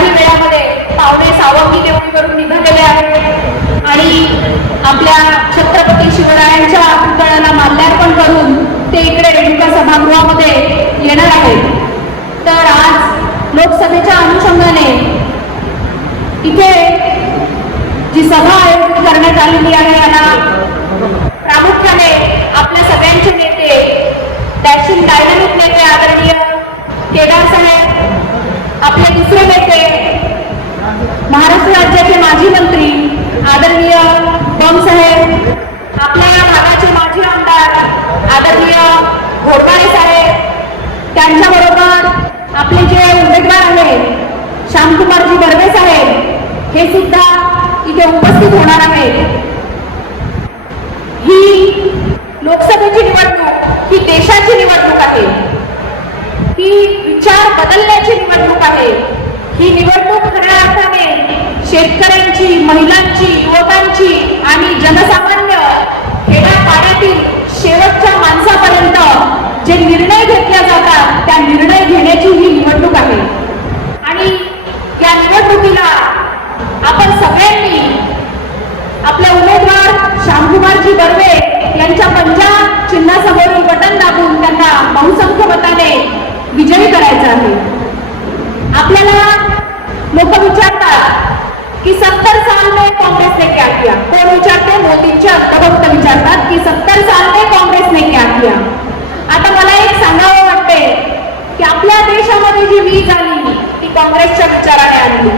काही वेळामध्ये पावणे सावंगी देवळीवरून निघालेले आहेत आणि आपल्या छत्रपती शिवरायांच्या पुतळ्याला माल्यार्पण करून ते इकडे रेणुका सभागृहामध्ये येणार आहेत. तर आज लोकसभेच्या अनुषंगाने इथे जी सभा आयोजित करण्यात आलेली आहे याला प्रामुख्याने आपल्या सगळ्यांचे नेते, डॅशिंग डायनामिक नेते आदरणीय केदार साहेब, आपले दुसरे नेते महाराष्ट्र राज्याचे माजी मंत्री आदरणीय बम साहेब, आपल्या या भागाचे माजी आमदार आदरणीय घोडमारे साहेब, त्यांच्याबरोबर आपले जे उमेदवार आहेत श्यामकुमारजी बर्वे साहेब हे सुद्धा इथे उपस्थित होणार आहेत. ही लोकसभेची निवडणूक ही देशाची निवडणूक आहे, ही विचार बदलण्याची निवडणूक आहे. ही निवडणूक खऱ्या अर्थाने शेतकऱ्यांची, महिलांची, युवकांची आणि जनसामान्य खेड्यापाड्यातील शेवटच्या माणसापर्यंत जे निर्णय घेतले जातात त्या निर्णय घेण्याची ही निवडणूक आहे. आणि या निवडणुकीला आपण सगळ्यांनी आपले उमेदवार श्यामकुमारजी बर्वे यांच्या पंजा चिन्हासमोरील बटन दाबून त्यांना बहुसंख्य मताने विजयी करायचं आहे. आपल्याला लोक विचारतात की 70 साल में कांग्रेस ने क्या किया. कोण विचारते? मोदींचे अंतभक्त विचारतात की 70 साल में कांग्रेस ने क्या किया. आता मला एक सांगावं वाटते की आपल्या देशामध्ये जी वीज आली ती काँग्रेसच्या विचाराने आणली.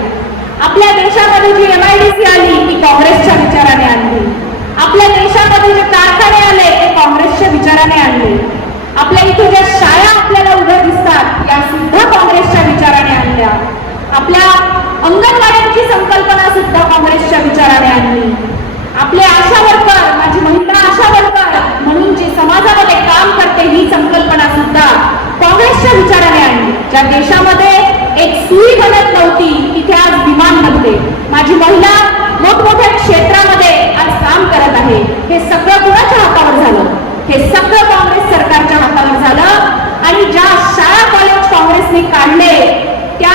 आपल्या देशामध्ये जी MIDC आली ती काँग्रेसच्या विचाराने आणली. आपल्या देशामध्ये जे कारखाने आले ते काँग्रेसच्या विचाराने आणले. आपल्या इथे ज्या शाळा आपल्याला उभ्या दिसतात या सुद्धा काँग्रेसच्या विचाराने आणल्या. आपल्या अंगणवाड्यांची संकल्पना सुद्धा काँग्रेसच्या विचाराने आणली. आपले आशा वर्कर, माझी महिला आशा वर्कर म्हणून जी समाजामध्ये काम करते ही संकल्पना सुद्धा काँग्रेसच्या विचाराने आणली. ज्या देशामध्ये एक सुई बनत नव्हती तिथे आज विमान बनते. माझी महिला मोठमोठ्या क्षेत्रामध्ये आज काम करत आहे. हे सगळं कुणाच्या हातावर झालं? हे सगळं काँग्रेस सरकारच्या हातावर झालं. आणि ज्या शाळा कॉलेज काँग्रेसने काढले त्या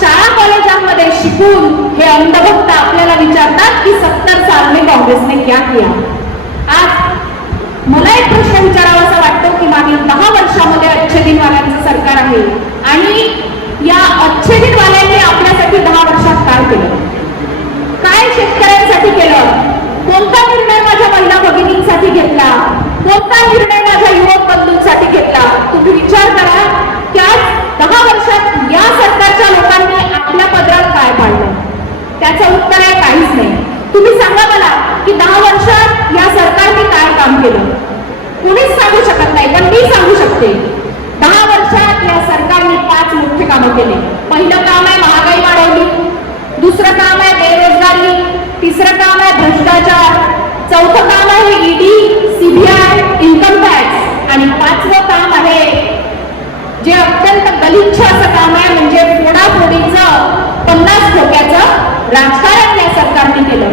शाळा कॉलेजांमध्ये शिकून हे अंधभक्त आपल्याला विचारतात की 70 साल में काँग्रेसने क्या किया. आज मला एक प्रश्न विचारावासा वाटतो की मागील 10 वर्षामध्ये अच्छे दिनवाल्यांचं सरकार आहे आणि या अच्छे दिनवाल्यांनी आपल्यासाठी 10 वर्षात काय केलं, काय शेतकऱ्यांसाठी केलं, कोणता निर्णय माझ्या महिला भगिनींसाठी घेतला, कोणता निर्णय माझ्या युवक बंधूंसाठी घेतला. तुम्ही विचार करा की आज 10 वर्षात या सरकारच्या लोकांनी आपल्या पदरात काय पाडलं. त्याचं उत्तर आहे काहीच नाही. तुम्ही सांगा मला की 10 वर्षात या सरकारने काय काम केलं. कुणीच सांगू शकत नाही, पण मी सांगू शकते. 10 वर्षात या सरकारने 5 मुख्य कामं केले. पहिलं काम आहे महागाई वाढवली, दुसरं काम आहे बेरोजगारी, तिसरं काम आहे भ्रष्टाचार, चौथं काम आहे ED, CBI, इन्कम टॅक्स आणि 5वं काम आहे जे अत्यंत गलिच्छ असं काम आहे म्हणजे फोडाफोडीचं 50 ठोक्याचं राजकारण या सरकारने केलं.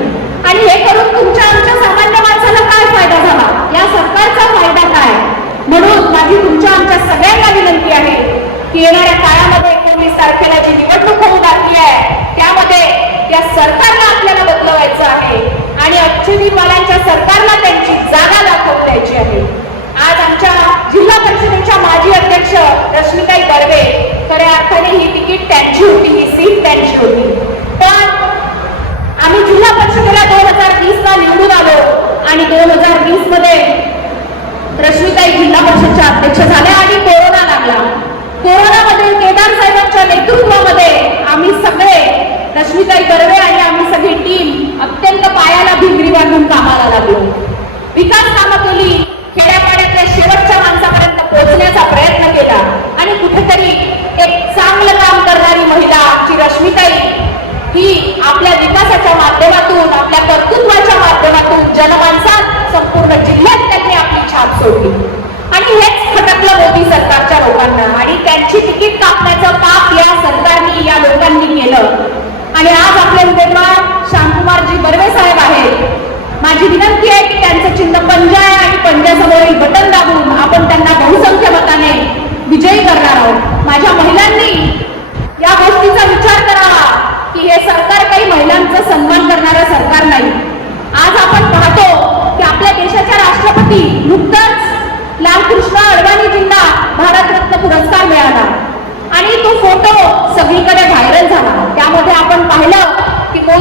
आणि हे करून तुमच्या आमच्या सामान्य माणसाला काय फायदा झाला, या सरकारचा फायदा काय. म्हणून माझी तुमच्या आमच्या सगळ्यांना विनंती आहे की येणाऱ्या काळामध्ये 19 तारखेला जी निवडणूक होऊ लागली आहे त्यामध्ये या सरकारला आपल्याला बदलवायचं आहे आणि अच्छे दिनवाल्यांच्या सरकारला त्यांची जागा दाखवून द्यायची आहे. आज आमच्या जिल्हा परिषदेच्या माजी अध्यक्ष रश्मिताई बर्वे खऱ्या अर्थाने ही तिकीट त्यांची होती, ही सीट त्यांची होती. पण आम्ही जिल्हा परिषदेला 2020 ला निवडून आलो आणि 2020 मध्ये रश्मिताई जिल्हा परिषदच्या अध्यक्ष झाल्या आणि कोरोना लागला.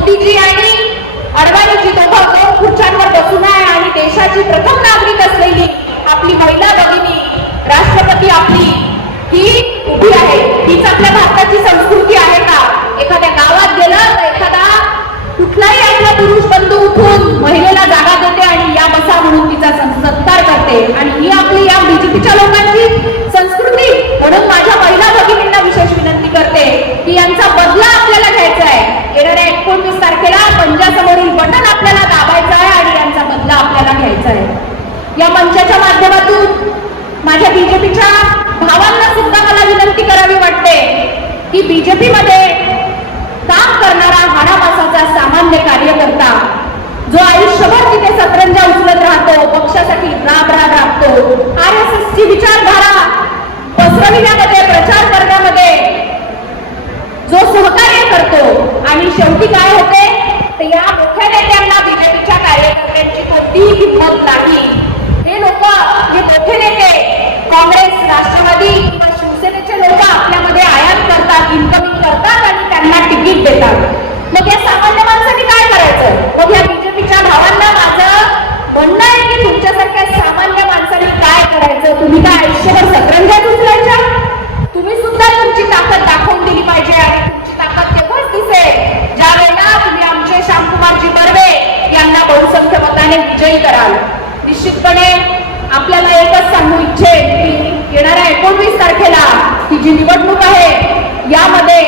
मोदीजी आणि अडवाणीजी दोघं 2 खुर्च्यांवर बसून आहे आणि देशाची प्रथम नागरिक असलेली आपली महिला भगिनी राष्ट्रपती आपली ही उभी आहे. हीच आपल्या भारताची संस्कृती आहे का? एखाद्या गावात गेलं तर एखादा कुठलाही आपला पुरुष बंधू उठून महिलेला जागा देते आणि या बसा म्हणून तिचा सत्कार करते आणि ही आपली या बीजेपीच्या लोकांची संस्कृती. म्हणून माझ्या महिला भगिनींना विशेष विनंती करते की यांचा बदला आपल्याला घ्यायचा आहे. येणाऱ्या 29 तारखेला पंजासमोरील बटन आपल्याला दाबायचं आहे आणि यांचा बदला आपल्याला घ्यायचा आहे. या मंचाच्या माध्यमातून माझ्या बीजेपीच्या भावांना सुद्धा मला विनंती करावी वाटते की बीजेपी मध्ये काम करणारा हाडामासाचा सामान्य कार्यकर्ता जो आयुष्यभर तिथे सतरंजा उचलत राहतो, पक्षासाठी राबतो, RSS ची विचारधारा पसरविण्यामध्ये प्रचार करण्यामध्ये जो सहकार्य करतो आणि शेवटी काय होते तर या मोठ्या नेत्यांना बीजेपीच्या कार्यकर्त्यांची कोणतीही किंमत नाही. हे लोक, हे मोठे नेते काँग्रेस, राष्ट्रवादी किंवा शिवसेनेचे लोक आपल्यामध्ये आयात करतात, इन्कमिंग करतात आणि त्यांना तिकीट देतात. मग या सामान्य माणसांनी काय करायचं? मग या बीजेपीच्या भावांना माझं म्हणणं आहे की तुमच्यासारख्या सामान्य माणसांनी काय करायचं? तुम्ही काय आयुष्यभर सतरंजा उचलायच्या? तुम्ही सुद्धा तुमची ताकद दाखवून दिली पाहिजे आणि तुमची ताकद तेव्हाच दिसेल ज्या वेळेला तुम्ही आमचे श्यामकुमारजी बर्वे यांना बहुसंख्य मताने विजयी कराल. निश्चितपणे आपल्याला एकच सांगू इच्छेन की येणाऱ्या 29 तारखेला ही जी निवडणूक आहे यामध्ये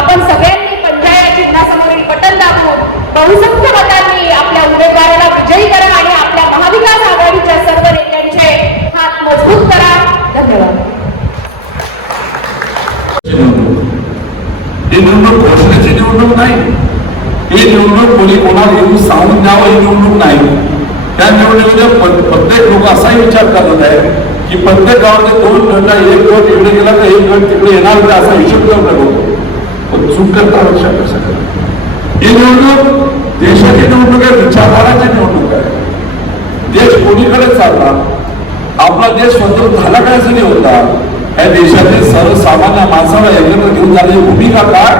आपण सगळ्यांनी पंजा या चिन्हासमोरील बटन दाबून बहुसंख्य मतांनी आपल्या उमेदवाराला विजयी करा आणि आपल्या महाविकास आघाडीच्या सर्व नेत्यांचे हात मजबूत करा. धन्यवाद. ही निवडणूक घोषणेची निवडणूक नाही. ही निवडणूक कोणी कोणाला येऊन सांगून द्यावं ही निवडणूक नाही. त्या निवडणुकीमध्ये प्रत्येक लोक असाही विचार करत आहे की प्रत्येक गावामध्ये 2 गट, एक गट इकडे गेला तर एक गट तिकडे येणार नाही असा हिशोब करत होतो. पण चूक करता लक्षात कसं करा. ही निवडणूक देशाची निवडणूक आहे, विचारधाराची निवडणूक आहे. देश कोणीकडे चालला, आपला देश स्वतंत्र झाला काय असं नाही होता. या देशातील सर्वसामान्य माणसाला एकत्र घेऊन जाण्याची भूमिका काय,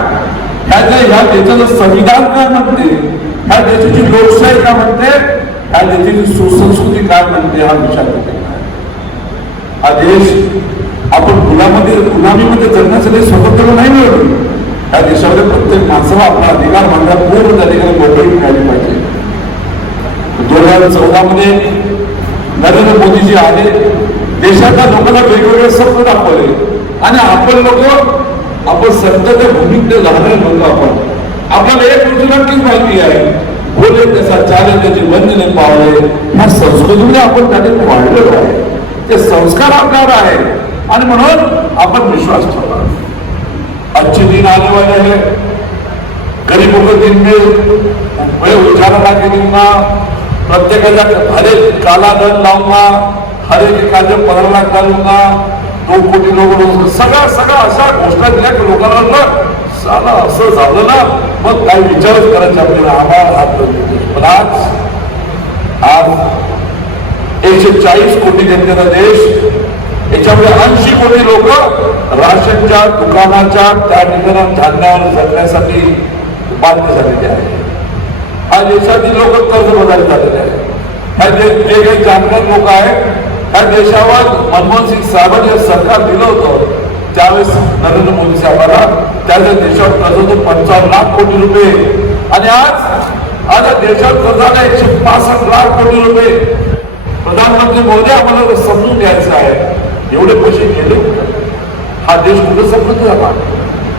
ह्या देशाचं संविधान काय म्हणते, ह्या देशाची लोकशाही काय म्हणते, ह्या देशाची सुसंस्कृती काय म्हणते हा विचार करते. हा देश आपण गुलामीमध्ये जगण्यासाठी स्वतंत्र नाही मिळवलं. या देशामध्ये प्रत्येक माणसाला आपला अधिकार मानला पूर्ण अधिकार मोकळी मिळाली पाहिजे. 2014 मध्ये नरेंद्र मोदीजी आले, देशाच्या लोकांना वेगवेगळे स्वप्न दाखवले आणि आपण सत्तेच्या भूमिकेत राहणारे लोक आपल्याला एक गोष्ट नक्कीच माहिती आहे, बोले त्याचा चाले त्याची वंदने पावले. ह्या संस्कृतीमध्ये आपण त्याने वाढलेलो आहे, ते संस्कार आपल्यावर आहे आणि म्हणून आपण विश्वास ठेवला. अच्छे दिन आने वाले हैं, गरीबों के दिन में मैं उजाला के दिन में प्रत्येकाच्या हर एक काला धन लावूंगा, हर एक कार्य 15 लाख डालूंगा, 2 कोटी लोक, सगळं अशा घोषणा दिल्या की लोकांना साला असं झालं ना मग काही विचारच करायचे आपल्याला. आम्हाला पण आज 140 कोटी जनतेचा देश, याच्यामध्ये 80 कोटी लोक राशनच्या दुकानाच्या त्या ठिकाणी धान्यावर जगण्यासाठी बांधले झालेले आहे. हा देशातील लोक कर्जबाजारी झालेले आहे. ह्या जे काही जाणकार लोक आहेत, ह्या देशावर मनमोहन सिंग साहेबांनी सरकार दिलं होतं त्यावेळेस नरेंद्र मोदी साहेबांना त्याच्या देशावर कर्ज होतं 55 लाख कोटी रुपये आणि आज देशात कर्ज आलं 165 लाख कोटी रुपये. प्रधानमंत्री मोदी आम्हाला समजून घ्यायचं आहे, एवढे पैसे गेले हा देश कुठे समृद्ध झाला?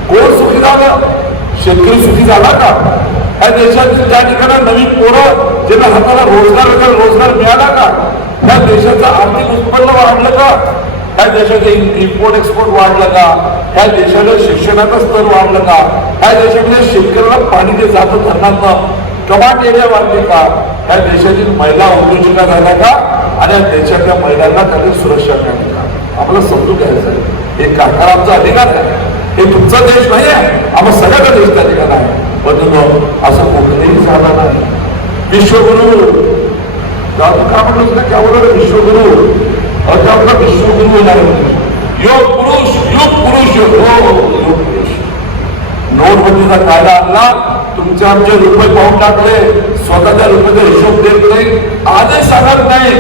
कोण सुखी झालं? शेतकरी सुखी झाला का? ह्या देशातील त्या ठिकाणी नवीन पोरं ज्यांना हाताला रोजगार मिळाला का? ह्या देशाचं आर्थिक उत्पन्न वाढलं का? ह्या देशाचे इम्पोर्ट एक्सपोर्ट वाढलं का? ह्या देशाला शिक्षणाचा स्तर वाढलं का? ह्या देशामध्ये शेतकऱ्याला पाणी जे जातं धरणातनं कमांड एरिया वाढली का? ह्या देशातील महिला उद्योजका झाल्या का? आणि या देशातल्या महिलांना त्यांनी सुरक्षा मिळाली का? आम्हाला समजून घ्यायचं आहे, हे कारखाना आमचा अधिकार आहे, हे तुमचा देश नाही आहे, आम्हा सगळ्याचा देशचा अधिकार आहे. पण असं कुठेही झालं नाही. विश्वगुरु का म्हटलं ना त्यावर विश्वगुरु आपला विश्वगुरु येणार योग पुरुष योग पुरुष नोटबंदीचा कायदा आणला तुमचे आमचे रुपये पाहून टाकले, स्वतःच्या रुपयाचा हिशोब देत नाही, आजही सांगत नाही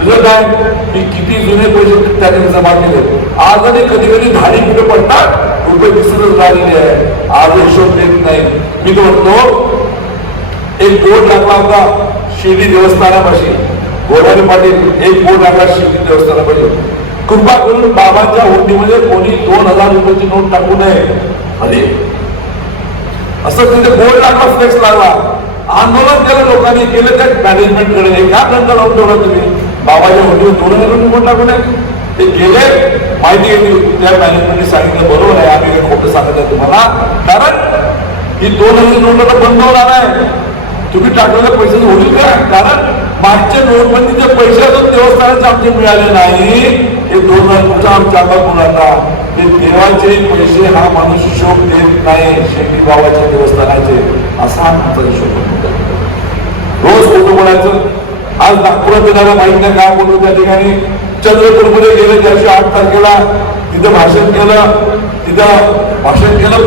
तुझं काय मी किती जुने पैसे त्याने जमा केले. आजही कधी कधी धाडी कुठे पडतात, रुपये विसरत झालेले आहे, आज हिशोब देत नाही. मी तो म्हणतो एक बोर्ड लागला होता शिर्डी देवस्थानापाशी, गोरारी पाटील एक बोर्ड लागला शिर्डी देवस्थानापाशी, कृपा करून बाबांच्या हुंडीमध्ये कोणी 2000 रुपयाची नोट टाकू नये. अरे असं तिथे बोर्ड लागला, फ्लेक्स लागला, आंदोलन केलं लोकांनी, केलं त्या मॅनेजमेंट कडे, का दंड लावून ठेवला तुम्ही बाबाच्या हुंडीवर 2000 नोट टाकू नये. ते गेले, माहिती घेतली, त्या मॅनेजमेंटने सांगितलं बरोबर आहे, आम्ही काही खोटं सांगत आहे तुम्हाला, कारण ही 2000 नोट आता बंद होणार आहे, तुम्ही टाकलेल्या पैशाचं होईल का, कारण मागच्या नोटबंदीचे पैसे अजून देवस्थानाचे आमचे मिळाले नाही. हे 2000 आमच्या मुलांना ते देवाचे पैसे हा माणूस हिशोब देत नाही, शेट्टी बाबाच्या देवस्थानाचे असा आमचा हिशोब होता. रोज फोटो बोलायचं. आज नागपुरात येणारा माहित नाही काय बोलतो त्या ठिकाणी, चंद्रपूरमध्ये गेले त्याशी 8 तारखेला तिथं भाषण केलं,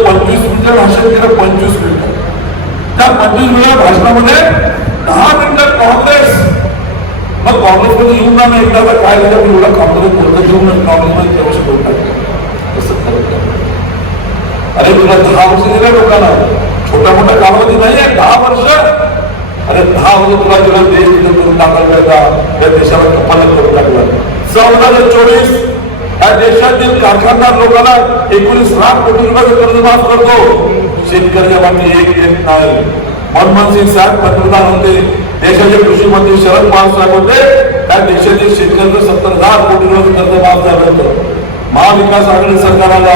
25 मिनिटं भाषण केलं, 25 मिनिटं. त्या 25 मिनिट भाषणामध्ये 10 मिनिटं काँग्रेस, मग काँग्रेसमध्ये येऊन ना एकदा काय झालं, एवढा काँग्रेस बोलत घेऊन काँग्रेसमध्ये प्रवेश करून टाकला. कसं खरं अरे तुला 10 वर्ष दिल्या लोकांना, छोटा मोठा कालावधी नाही आहे, 10 वर्ष. अरे 10 वर्ष तुला जेव्हा देश करून टाकायला का या देशाला कपालत करून टाकला. 1424 या देशातील कारखानदार लोकांना 19 लाख कोटी रुपयाचं कर्ज माफ करतो, शेतकऱ्याच्या बाबतीत एक येत नाही. मनमोहन सिंग साहेब पंतप्रधान होते, देशाचे कृषी मंत्री शरद पवार साहेब होते, त्या देशातील शेतकऱ्यांचं 70,000 कोटी रुपयाचं कर्ज माफ झालं होतं. महाविकास आघाडी सरकारला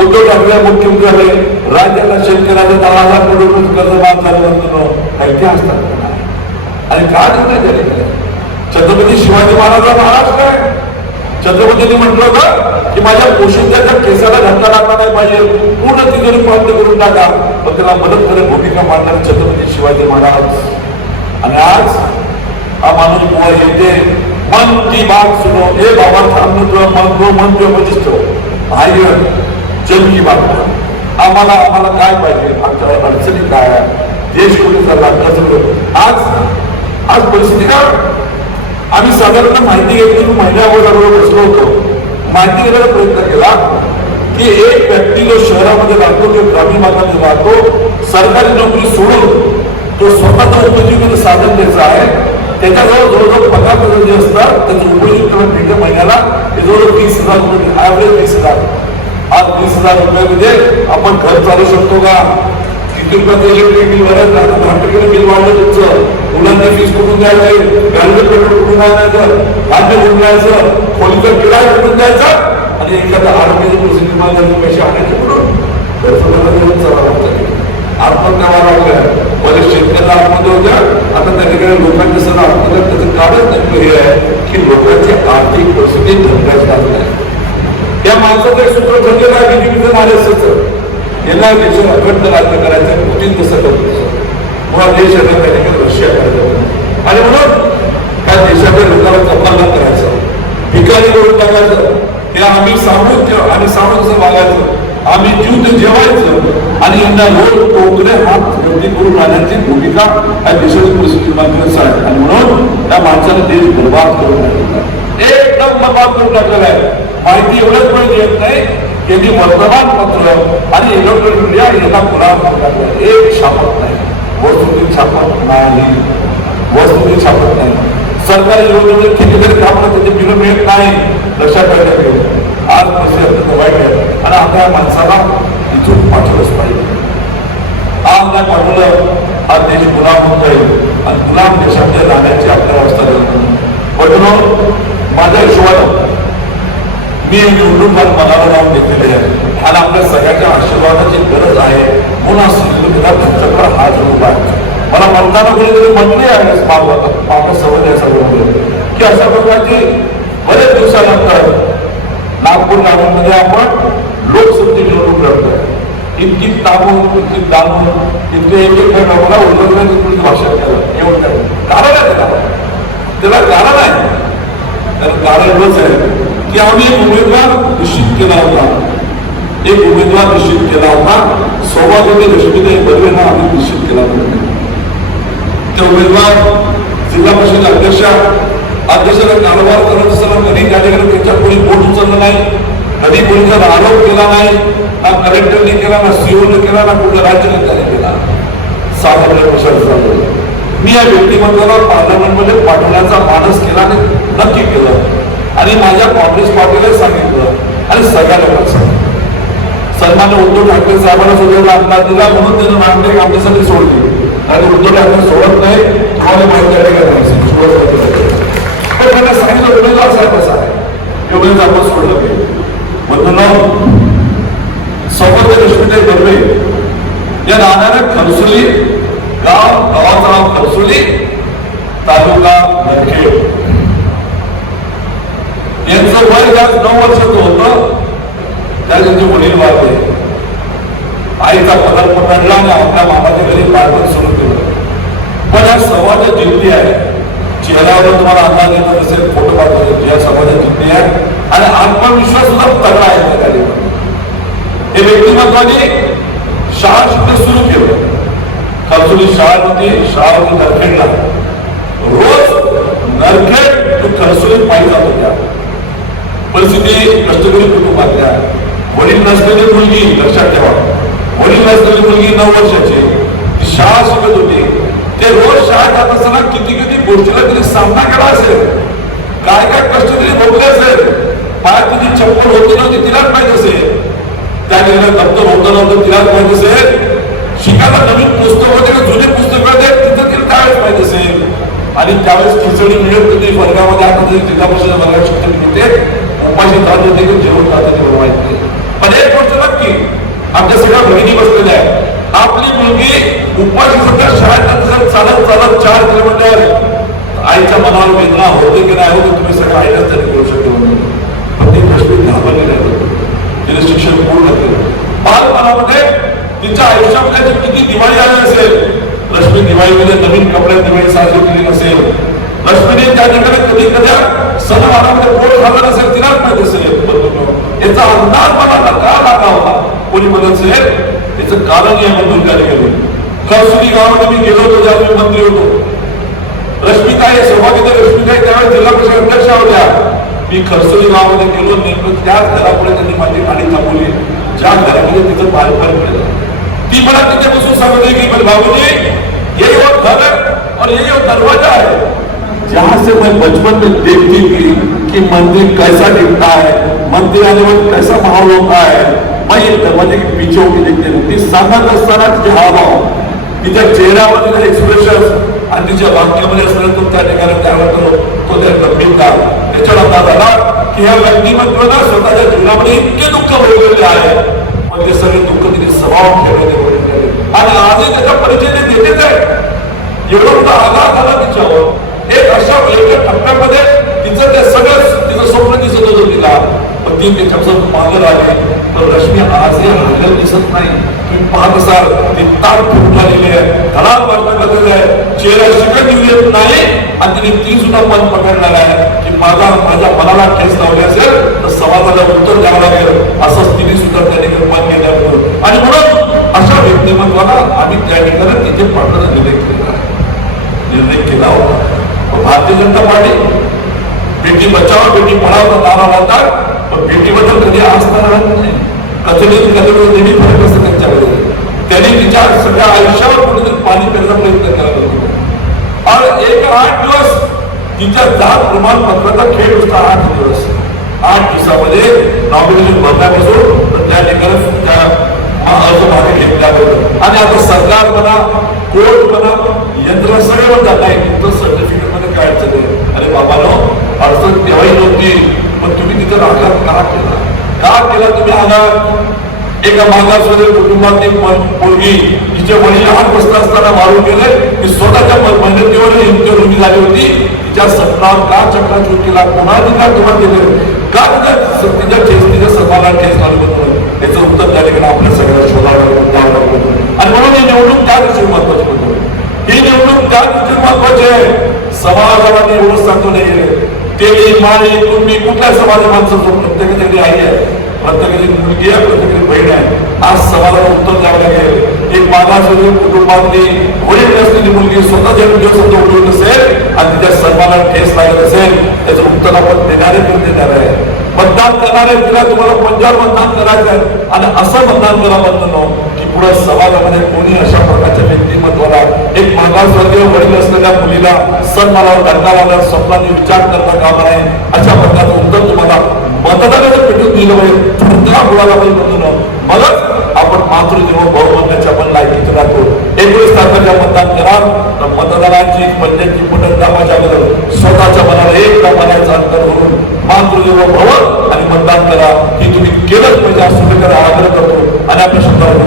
उद्धव ठाकरे मुख्यमंत्री झाले, राज्याला शेतकऱ्याचं 10,000 कोटी रुपयाचं कर्ज माफ झालं होतं. काही असतात आणि काय निर्णय झाले. छत्रपती शिवाजी महाराजांचा महाराष्ट्र आहे. छत्रपतींनी म्हटलं होतं की माझ्या पोशिंद्याच्या केसाला धक्का लागला नाही पाहिजे, पूर्ण तिजोरी प्राप्त करून टाका, पण त्याला मदत करत भूमिका मांडणारे छत्रपती शिवाजी महाराज. आणि आज हा माणूस बुवा येते, मन की बात सुनो, हे बाबा थांबलो मन किंवा बचिष्ठो आई जन की बात. आम्हाला काय पाहिजे, आमच्या अडचणी काय आहे, देश कुठे चालला, कसं आज परिस्थिती का. आम्ही साधारण माहिती घेतली, महिन्यावर बसलो होतो, माहिती घेण्याचा प्रयत्न केला की एक व्यक्ती जो शहरामध्ये राहतो, तो ग्रामीण भागामध्ये राहतो, सरकारी नोकरी सोडून तो स्वतःचा उपजीविकेचं साधन द्यायचं आहे, त्याच्याजवळ जवळजवळ 15,000 जे असतात त्याचं उपजीविका मिळतं महिन्याला, ते जवळजवळ 30,000 रुपये, ॲव्हरेज 30,000. आज 30,000 रुपयामध्ये आपण घर चालू शकतो का. किती रुपयाचं इलेक्ट्रिक बिल भरायचं, 10% बिल वाढलं तुमचं, मुलांची फीस कुठून द्यायचं, गाडीचं पेट्रोल कुठून आणायचं, धान्य कुठून द्यायचं, खोलीचा किराया कुठून द्यायचा, आणि एखादा आरोग्याचे पैसे निर्माण झाले पैसे आणायचे कुठून. आत्महत्या लागल्या, बरेच शेतकऱ्यांना आत्महत्या होत्या. आता त्या ठिकाणी लोकांच्या सण आत्महत्या, त्याचं कारण नेमकं हे आहे की लोकांची आर्थिक परिस्थिती धोक्यात लागली आहे. या माणसाचं एक सूत्र ठरलेलं आहे बीजेपीचं नारेचं, यांना देशाला अखंड राज्य करायचं, पुतीन कसं करतो मुळात देश आहे त्या ठिकाणी रशिया करायचं, आणि म्हणून त्या देशाच्या लोकांना जबाबदार करायचं, भिकारी करून टाकायचं. हे आम्ही सामूहिक आणि सामूहिक वागायचं, आम्ही जीव ते जेवायचं आणि यांना रोज टोकरे हात गर्दी करून राहण्याची भूमिका या देशाची परिस्थिती निर्माण आहे. आणि म्हणून त्या माणसाने देश बर्बाद करून टाकलेला, एकदम बर्बाद करून टाकलेला आहे. माहिती एवढंच पण येत नाही, त्यांनी वर्तमानपत्र आणि इलेक्ट्रॉनिक मीडिया याला गुलाम टाकला. एक छापत नाही, वस्तुस्थिती छापत नाही, वस्तुस्थिती छापत नाही. सरकारी योजनेचे ठेकेदारी कामाला त्याचे बिल मिळत नाही, लक्षात ठेवायला. आज परिस्थिती अत्यंत वाईट आहे आणि आता या माणसाला इथून पाठवलंच पाहिजे. आज नाही पाठवलं हा देश गुलाम होत जाईल आणि गुलाम देशामध्ये राहण्याची आपल्याला अवस्था झाली. पण माझ्या हिशोबानं मी निवडून मनाला लावून घेतलेले आहे आणि आपल्या सगळ्यांच्या आशीर्वादाची गरज आहे. म्हणून तुमच्याकडे हा जोड आहे. मला म्हणताना कोणीतरी म्हटले आहे आपल्या सवय आहे सगळं की अशा प्रकारची बरेच दिवसानंतर नागपूर गावामध्ये आपण लोकसभेची निवडणूक लढतोय. इतकी ताबून, इतकी दाबून, इतके एक गावाला उल्लंघनाची भाषा केलं, एवढं काय कारण आहे त्याला कारण आहे. तर कारण एवढंच आहे की आम्ही एक उमेदवार निश्चित केला होता एक उमेदवार निश्चित केला होता. सौभाग्यवती लक्ष्मीताई बर्वे हा आम्ही निश्चित केला होता. ते उमेदवार जिल्हा परिषद अध्यक्षाला कारभार करत असताना कधी त्या ठिकाणी त्यांच्या कोणी बोट उचललं नाही, कधी कोणीचा आरोप केला नाही, ना कलेक्टरने केला, ना सीओने केला, ना कुठल्या राज्यकर्त्याने केला. सामान्य प्रशासनाने मी या व्यक्तिमत्वाला पार्लमेंटमध्ये पाठवण्याचा मानस केला आणि नक्की केलं आणि माझ्या काँग्रेस पार्टीला सांगितलं आणि सगळ्या लोकांना सांगितलं. सन्मान्य उद्धव ठाकरे साहेबांना सुद्धा अंदाज दिला म्हणून त्यांना नागरिक आमच्यासाठी सोडली आणि उद्धव ठाकरे सोडत नाही. तुम्हाला माहिती आहे पण त्यांना सांगितलं उमेदवार साहेब कसा आहे एवढेच आपण सोडलं गेलं. म्हणून सौभाग्य लक्ष्मीताई बर्वे या नावाने खरसुली गावाचं नाव खरसुली, तालुका नरखेड. यांचं वय आज 9 वर्षाचं होतं त्या त्यांचे वडील वारले. आईचा पदार्पण काढला आणि आपल्या मामाच्या घरी बाळपण सुरू केलं. पण या समाजात जिद्दी आहे, चेहऱ्यावर तुम्हाला अंदाज येत असेल, फोटो पाठवतो, या समाजात जिद्दी आहे आणि आत्मविश्वास सुद्धा तगडा आहे त्या ठिकाणी. हे व्यक्तिमत्वाने शाळा शिकणं सुरू केलं. खरसुली शाळेमध्ये नरखेडला रोज नरखेड तो खरसुली पायी जात होत्या. परिस्थिती कष्टकरी कुटुंबातल्या, वडील नसलेली मुलगी, लक्षात ठेवा, वडील नसलेली मुलगी 9 वर्षाची, ती शाळा शिकत होती. ते रोज शाळेत जात असताना किती गोष्टीला तिने सामना केला असेल, काय कष्ट तिने भोगले असेल. पायात तिची चप्पल होती नव्हती तिलाच माहित असेल, त्या ठिकाणी दप्तर होतं नव्हतं तिलाच माहित असेल, शिकायला नवीन पुस्तक होते का जुने पुस्तक होते तिथं तिला त्यावेळेस माहित असेल. आणि त्यावेळेस खिचडी मिळत होती वर्गामध्ये. आता तरी जिल्हा परिषद वर्गात शिक्षण मिळते, उपाशी जात होते की जेवण जात होते माहित नाही. पण एक गोष्ट नक्की, आमच्या सगळ्या भगिनी बसलेल्या आहे, आपली मुलगी उपाशी सुद्धा शाळेत चालत 4 किलोमीटर, आईच्या मनावर वेदना होते की नाही होते तुम्ही सगळं आईला तरी करू शकतो म्हणून. पण ती प्रश्न घाबरली नाही, तिने शिक्षण पूर्ण केलं. बालपणामध्ये तिच्या आयुष्यामध्ये किती दिवाळी आली असेल, लक्ष्मी दिवाळीमध्ये नवीन कपड्यात दिवाळी साजरी केली नसेल, लक्ष्मीने त्या ठिकाणी कधी सणवारामध्ये पोट घालत नसेल, तिलाच माहित असेल. याचा अंदाज मला का लागावा कोणी म्हणत असेल, याचं कारण या मंजूर झाले गेले. खरसुली गावामध्ये मी गेलो होतो ज्यावेळी मी मंत्री होतो. रश्मिताई सौभाग्यवती लक्ष्मीताई त्यावेळेस जिल्हा परिषद अध्यक्षा होत्या. मी खरसुली गावामध्ये गेलो, नेमकं त्याच घरापुढे त्यांनी माझी गाडी थांबवली ज्या घरामध्ये तिचं बालपण केलं. ती मला तिथे बसून सांगते की बाबूजी ये वो घर और ये वो दरवाजा है जहां से मैं बचपन में देखती थी कि मंदिर कैसा दिखता है, मंदिर आने में कैसा माहौल होता है. मैं ये दरवाजे के पीछे होकर देखते होती. सांगत असताना तिचे हावभाव, तिच्या चेहऱ्यामध्ये एक्सप्रेशन आणि तिच्या वाक्यामध्ये असलेला तो त्या ठिकाणी त्यावर तो त्या गंभीरता, त्याच्यावर अंदाज आला की ह्या व्यक्तिमत्वाला स्वतःच्या जीवनामध्ये इतके दुःख भोगलेले आहे, पण ते सगळे दुःख तिने स्वभाव ठेवले आणि आजही त्याचा परिचय ते देतेच आहे. एवढा मोठा आघात झाला तिच्यावर. एक अशा एका टप्प्यामध्ये तिचं ते सगळं तिचं स्वप्न दिसत होतं तिला, पण ती त्याच्यापासून मागं राहिली. तर रश्मी आजही हल्ल्यात दिसत नाही. तुम्ही पाहत असाल ती ताट फुटून झालेली आहे, धडाल वाटलं आहे, चेहरा शिकत येत नाही आणि तिने ती सुद्धा मन पकडणार आहे की माझ्या मनाला ठेस लावली असेल तर समाजाला उत्तर द्यावं लागेल, असं तिने सुद्धा त्या ठिकाणी मन केलं. आणि म्हणून अशा व्यक्तिमत्वाला आम्ही त्या ठिकाणी तिथे पाठवण्याचा निर्णय केला होता. भारतीय जनता पार्टी बेटी बचाव बेटी पढाव नारा लावतात, पण बेटीबद्दल कधी आस्था राहत नाही. कधी नेहमी फरक असतं त्यांच्यामध्ये. त्यांनी तिच्या सगळ्या आयुष्यावर कुठेतरी पाणी पेरण्याचा प्रयत्न केला आणि एक 8 दिवस तिच्या जात प्रमाणपत्राचा खेळ होता. 8 दिवस 8 दिवसामध्ये नॉमिनेशन भरण्यापासून त्या ठिकाणी त्या अर्ज मागे घेतल्यावर आणि आता सरकार म्हणा कोर्ट म्हणा यंत्र सगळे म्हणतात नाही तुमचं सर्टिफिकेट मध्ये काय अडचण आहे. अरे बाबानो अडचण तेव्हाही नव्हती, पण तुम्ही तिथं आघात का केला तुम्ही आघात. एका मागासवर्गीय कुटुंबातली मुलगी तिचे वडील 8 वाजता असताना मारून गेले, ती स्वतःच्या मेहनतीवर इंटरव्ह्यू झाली होती. तिच्या सपनावर का चक्राचूर केला, कोणाने का तुम्हाला दिले का तिच्या समाला ठेस लागली होतं, याचं उत्तर त्या ठिकाणी आपल्या सगळ्या शोधावं द्यावं लागलं. आणि म्हणून ही निवडणूक त्या दिवशी महत्वाची होती. ही निवडणूक त्या दिवशी महत्वाची आहे. समाजाला एवढंच सांगतो नाही ते माने तुम्ही कुठल्या समाज माणसाचं प्रत्येकाची आई आहे, प्रत्येकाची मुलगी आहे, प्रत्येकाची बहीण आहे. आज समाजाला उत्तर द्यावं लागेल. एक मागासवर्गीय कुटुंबातली वडील नसलेली मुलगी स्वतःच्या विजयासोबत उडवत असेल आणि तिच्या सन्मानाला ठेस लागत असेल, त्याचं उत्तर आपण देणारे देणार आहे. मतदान करणारे तिला तुम्हाला पंजाब मतदान करायचं आहे आणि असं मतदान करा म्हणतो की पुढे समाजामध्ये कोणी अशा प्रकारच्या व्यक्तिमत्वाला एक मागासवर्गीय वडील असलेल्या मुलीला सन्मानावर धक्का लावणार स्वप्नाने विचार करता कामा नये. अशा प्रकारचं उत्तर तुम्हाला मतदानाचं पेटून दिलं पाहिजे. ठरका मुलाला पाहिजे म्हणून मगच आपण मातृदेवो भव म्हणण्याच्या पण लायकीत राहतो. 19 तारखेला मतदान करा तर मतदानाची पंचायती पटकता माझ्या स्वतःच्या मनाला एक प्रमाणाचा अंतर करून मातृदेवो भव आणि मतदान करा. ही तुम्ही केलंच पाहिजे असं आग्रह करतो आणि आपल्या शब्दावर